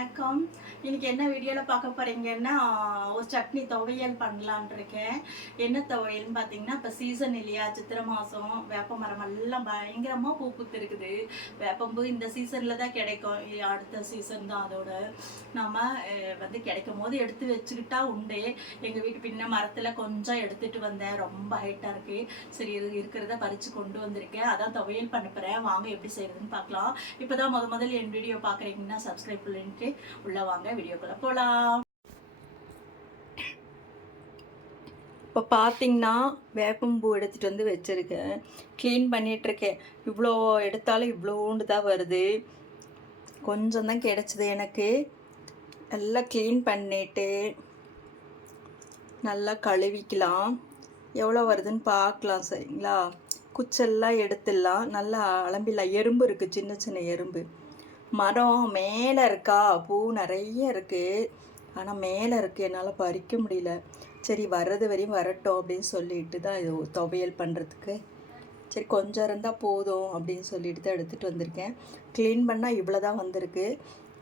வணக்கம். இன்னைக்கு என்ன வீடியோவில் பார்க்க போறீங்கன்னா ஒரு சட்னி துவையல் பண்ணலான் இருக்கேன். என்ன துவையல்னு பார்த்தீங்கன்னா இப்போ சீசன் இல்லையா? சித்திரை மாதம் வேப்ப மரம் எல்லாம் பயங்கரமாக பூ பூத்துருக்குது. வேப்பம்பூ இந்த சீசனில் தான் கிடைக்கும். அடுத்த சீசன் தான் அதோட நம்ம வந்து கிடைக்கும் போது எடுத்து வச்சுக்கிட்டா உண்டு. எங்கள் வீட்டு பின்ன மரத்தில் கொஞ்சம் எடுத்துகிட்டு வந்தேன். ரொம்ப ஹைட்டாக இருக்குது சரி இது இருக்கிறத பறித்து கொண்டு வந்திருக்கேன். அதான் துவையல் பண்ண போகிறேன் வாங்க எப்படி செய்யறதுன்னு பார்க்கலாம். இப்போ தான் முத முதல்ல என் வீடியோ பார்க்குறீங்கன்னா சப்ஸ்கிரைப் பண்ணிட்டு உள்ளே வாங்க வீடியோக்குள்ளே போகலாம் இப்போ பார்த்தீங்கன்னா வேப்பம்பூ எடுத்துகிட்டு வந்து வச்சுருக்கேன். க்ளீன் பண்ணிகிட்ருக்கேன் இவ்வளோ எடுத்தாலும் இவ்வளோண்டு தான் வருது. கொஞ்சம் தான் கிடச்சிது எனக்கு. நல்லா க்ளீன் பண்ணிட்டு நல்லா கழுவிக்கலாம். எவ்வளோ வருதுன்னு பார்க்கலாம் சரிங்களா? குச்செல்லாம் எடுத்துடலாம். நல்லா அலம்பிடலாம். எறும்பு இருக்குது சின்ன சின்ன எறும்பு. மரம் மேலே இருக்கா? பூ நிறைய இருக்குது ஆனால் மேலே இருக்குது என்னால் பறிக்க முடியல. சரி வர்றது வரையும் வரட்டும் அப்படின்னு சொல்லிட்டு தான் இது துவையல் பண்ணுறதுக்கு சரி கொஞ்சம் இருந்தால் போதும் அப்படின்னு சொல்லிட்டு தான் எடுத்துகிட்டு வந்திருக்கேன். க்ளீன் பண்ணால் இவ்வளோ தான் வந்திருக்கு.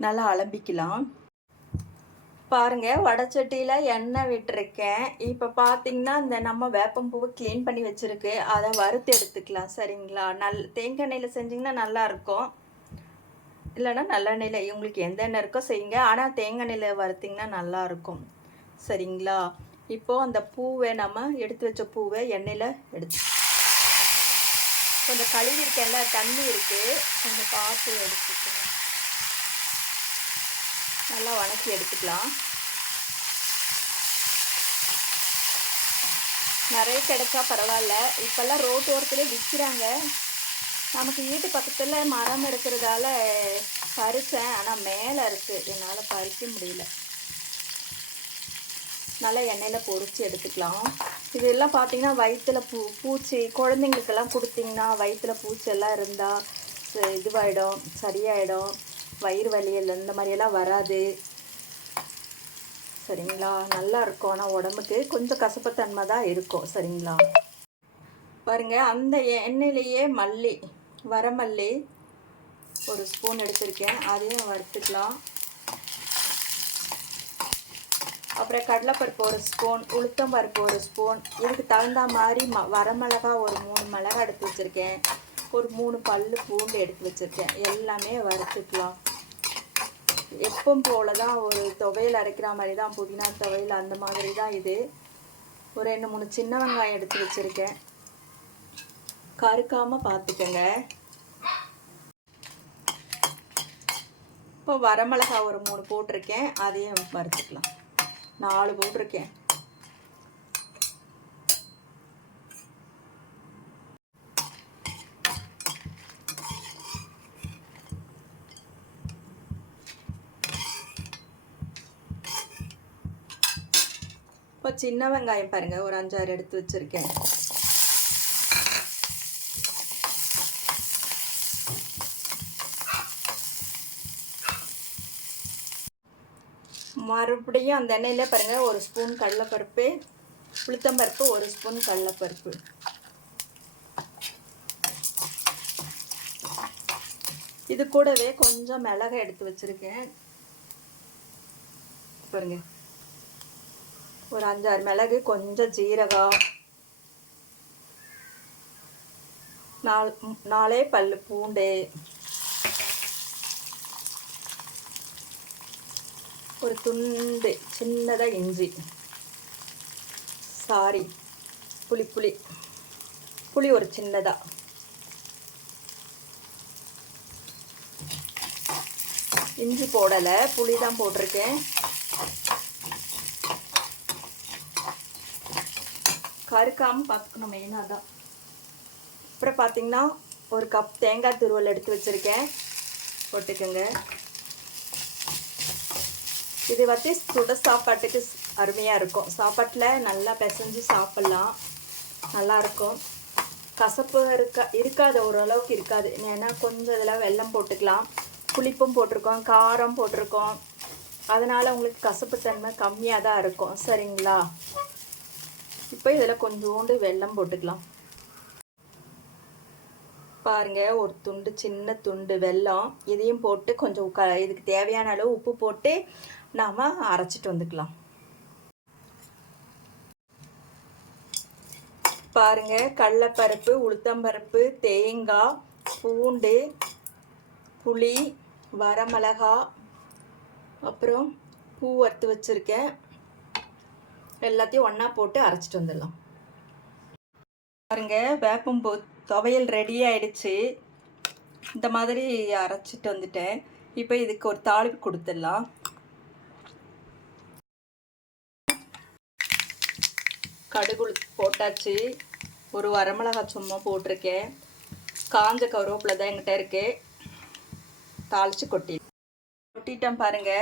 நல்லா அலம்பிக்கலாம். பாருங்க வடச்சட்டியில் எண்ணெய் விட்டுருக்கேன். இப்போ பார்த்தீங்கன்னா இந்த நம்ம வேப்பம்பூவை க்ளீன் பண்ணி வச்சுருக்கு. அதை வறுத்து எடுத்துக்கலாம். சரிங்களா? நல் தேங்காய் எண்ணெயில் செஞ்சிங்கன்னா நல்லாயிருக்கும் இல்லைன்னா நல்லெண்ணெயில் உங்களுக்கு எந்த எண்ணெய் இருக்கோ செய்யுங்க. ஆனால் தேங்காய் எண்ணெயில் வறுத்திங்கன்னா நல்லாயிருக்கும் சரிங்களா? இப்போது அந்த பூவை நம்ம எடுத்து வச்ச பூவை எண்ணெயில் எடுத்து கொஞ்சம் கழுவி இருக்கேன்ல தண்ணி இருக்குது கொஞ்சம் பார்த்து எடுத்துக்கணும் நல்லா வணக்கி எடுத்துக்கலாம். நிறைய கிடைச்சா பரவாயில்ல. இப்போல்லாம் ரோட்டு ஓரத்துலேயே விற்கிறாங்க நமக்கு வீட்டு பக்கத்தில் மரம் இருக்கிறதால பறித்தேன் ஆனால் மேலே இருக்குது என்னால் பறிக்க முடியல. நல்லா எண்ணெயில் பொறிச்சு எடுத்துக்கலாம். இதெல்லாம் பார்த்தீங்கன்னா வயிற்றில் பூ பூச்சி குழந்தைங்களுக்கெல்லாம் கொடுத்தீங்கன்னா வயிற்றுல பூச்சியெல்லாம் இருந்தால் இதுவாகிடும் சரியாயிடும். வயிறு வலியல் இந்த மாதிரியெல்லாம் வராது. சரிங்களா? நல்லா இருக்கும். ஆனால் உடம்புக்கு கொஞ்சம் கசப்புத்தன்மை தான் இருக்கும். சரிங்களா? பாருங்க அந்த எண்ணெயிலேயே மல்லி. வரமல்லி ஒரு ஸ்பூன் எடுத்திருக்கேன். அதையும் வறுத்துக்கலாம். அப்புறம் கடலைப்பருப்பு ஒரு ஸ்பூன் உளுத்தம் பருப்பு ஒரு ஸ்பூன் இதுக்கு தகுந்த மாதிரி ம வரமிளகா ஒரு மூணு மிளகா எடுத்து வச்சுருக்கேன். ஒரு மூணு பல் பூண்டு எடுத்து வச்சுருக்கேன். எல்லாமே வறுத்துக்கலாம். எப்பவும் போல தான் ஒரு துவையல் அரைக்கிற மாதிரி தான் புதினா துவையல் அந்த மாதிரி தான் இது. ஒரு ரெண்டு மூணு சின்ன வெங்காயம் எடுத்து வச்சுருக்கேன். கருக்காமல் பார்த்துக்கோங்க இப்போ வரமிளகா ஒரு மூணு போட்டிருக்கேன். அதையும் வறுத்துக்கலாம். நாலு போட்டிருக்கேன். இப்போ சின்ன வெங்காயம் பாருங்கள் ஒரு அஞ்சாறு எடுத்து வச்சுருக்கேன். மறுபடியும் அந்த எண்ணெயில் பாருங்கள் ஒரு ஸ்பூன் கடலைப்பருப்பு உளுத்தம்பருப்பு ஒரு ஸ்பூன் கடலைப்பருப்பு. இது கூடவே கொஞ்சம் மிளகை எடுத்து வச்சுருக்கேன். பாருங்க. ஒரு அஞ்சாறு மிளகு கொஞ்சம் ஜீரகம். நாலு நாலே பல்லு பூண்டு. ஒரு துண்டு சின்னதாக இஞ்சி. சாரி புளி புளி. புளி ஒரு சின்னதாக இஞ்சி போடலை புளி தான் போட்டிருக்கேன். கருக்காமல் பார்த்துக்கணும் மெயினாக தான். அப்புறம் பார்த்தீங்கன்னா ஒரு கப் தேங்காய் துருவல் எடுத்து வச்சுருக்கேன். போட்டுக்கோங்க. இது வந்து சுட சாப்பாட்டுக்கு அருமையாக இருக்கும். சாப்பாட்டில் நல்லா பிசைஞ்சு சாப்பிட்லாம். நல்லாயிருக்கும் கசப்பு இருக்கா இருக்காது ஓரளவுக்கு இருக்காது. ஏன்னா கொஞ்சம் இதில் வெல்லம் போட்டுக்கலாம். புளிப்பும் போட்டிருக்கோம் காரம் போட்டிருக்கோம். அதனால் உங்களுக்கு கசப்புத்தன்மை கம்மியாக தான் இருக்கும். சரிங்களா? இப்போ இதில் கொஞ்சோண்டு வெல்லம் போட்டுக்கலாம். பாருங்கள் ஒரு துண்டு சின்ன துண்டு வெல்லம். இதையும் போட்டு கொஞ்சம் க இதுக்கு தேவையான அளவு உப்பு போட்டு நாம் அரைச்சிட்டு வந்துக்கலாம். பாருங்க கடலப்பருப்பு உளுத்தம்பருப்பு தேங்காய் பூண்டு புளி வரமிளகா அப்புறம் பூ வறுத்து வச்சுருக்கேன். எல்லாத்தையும் ஒன்றா போட்டு அரைச்சிட்டு வந்துடலாம். பாருங்க வேப்பம்பூ துவையல் ரெடி ஆயிடுச்சு. இந்த மாதிரி அரைச்சிட்டு வந்துட்டேன். இப்போ இதுக்கு ஒரு தாளிப்பு கொடுத்துடலாம். கடுகு போட்டாச்சு. ஒரு வரமிளகாய் சும்மா போட்டிருக்கேன். காஞ்ச கருவேப்பில தான் என்கிட்ட இருக்கு. தாளித்து கொட்டி கொட்டிட்டேன் பாருங்க.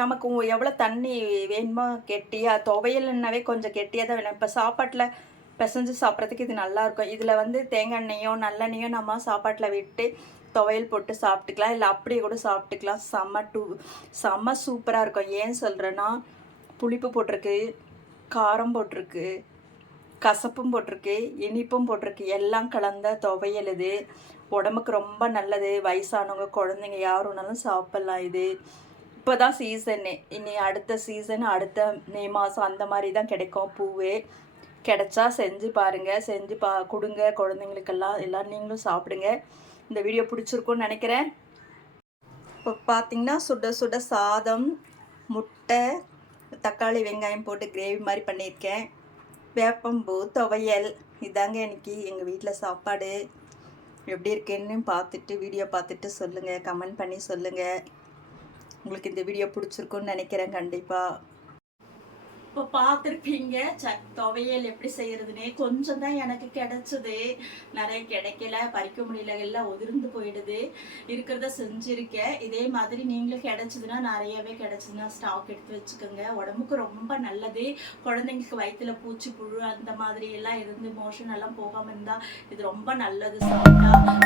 நமக்கு எவ்வளோ தண்ணி வேணுமோ கெட்டியா துவையல்னாவே கொஞ்சம் கெட்டியாக தான் வேணும். இப்போ சாப்பாட்டில் பிசைஞ்சு சாப்பிட்றதுக்கு இது நல்லாயிருக்கும் இதில் வந்து தேங்காய் எண்ணெயோ நல்லெண்ணெயோ நம்ம சாப்பாட்டில் விட்டு துவையல் போட்டு சாப்பிட்டுக்கலாம். இல்லை அப்படியே கூட சாப்பிட்டுக்கலாம். செம்ம டூ செம்ம சூப்பராக இருக்கும். ஏன் சொல்கிறேன்னா புளிப்பு போட்டிருக்கு காரம் போட்டிருக்கு கசப்பும் போட்டிருக்கு இனிப்பும் போட்டிருக்கு. எல்லாம் கலந்த துவையல் இது. உடம்புக்கு ரொம்ப நல்லது. வயசானவங்க குழந்தைங்க யார் வேணாலும் சாப்பிட்லாம் இது. இப்போ தான் சீசனு இனி அடுத்த சீசன் அடுத்த மே மாதம் அந்த மாதிரி தான் கிடைக்கும் பூவு. கிடைச்சா செஞ்சு பாருங்கள் செஞ்சு பா கொடுங்க. குழந்தைங்களுக்கெல்லாம் எல்லோரும் நீங்களும் சாப்பிடுங்க. இந்த வீடியோ பிடிச்சிருக்கும்னு நினைக்கிறேன். இப்போ பார்த்தீங்கன்னா சுட சுட சாதம் முட்டை தக்காளி வெங்காயம் போட்டு கிரேவி மாதிரி பண்ணியிருக்கேன். வேப்பம்பூ துவையல் இதாங்க இன்னைக்கு எங்கள் வீட்டில் சாப்பாடு. எப்படி இருக்குன்னு பார்த்துட்டு வீடியோ பார்த்துட்டு சொல்லுங்கள் கமெண்ட் பண்ணி சொல்லுங்கள் உங்களுக்கு இந்த வீடியோ பிடிச்சிருக்குன்னு நினைக்கிறேன் கண்டிப்பாக இப்போ பார்த்துருப்பீங்க ச துவையல் எப்படி செய்யறதுனே கொஞ்சம் தான் எனக்கு கிடைச்சது. நிறைய கிடைக்கல பறிக்க முடியல எல்லாம் உதிர்ந்து போயிடுது. இருக்கிறத செஞ்சுருக்கேன். இதே மாதிரி நீங்களும் கிடைச்சதுன்னா நிறையவே கிடைச்சதுன்னா ஸ்டாக் எடுத்து வச்சுக்கோங்க. உடம்புக்கு ரொம்ப நல்லது. குழந்தைங்களுக்கு வயிற்றுல பூச்சி புழு அந்த மாதிரி எல்லாம் இருந்து மோஷன் எல்லாம் போகாமல் இருந்தால் இது ரொம்ப நல்லது சாப்பிட்டா.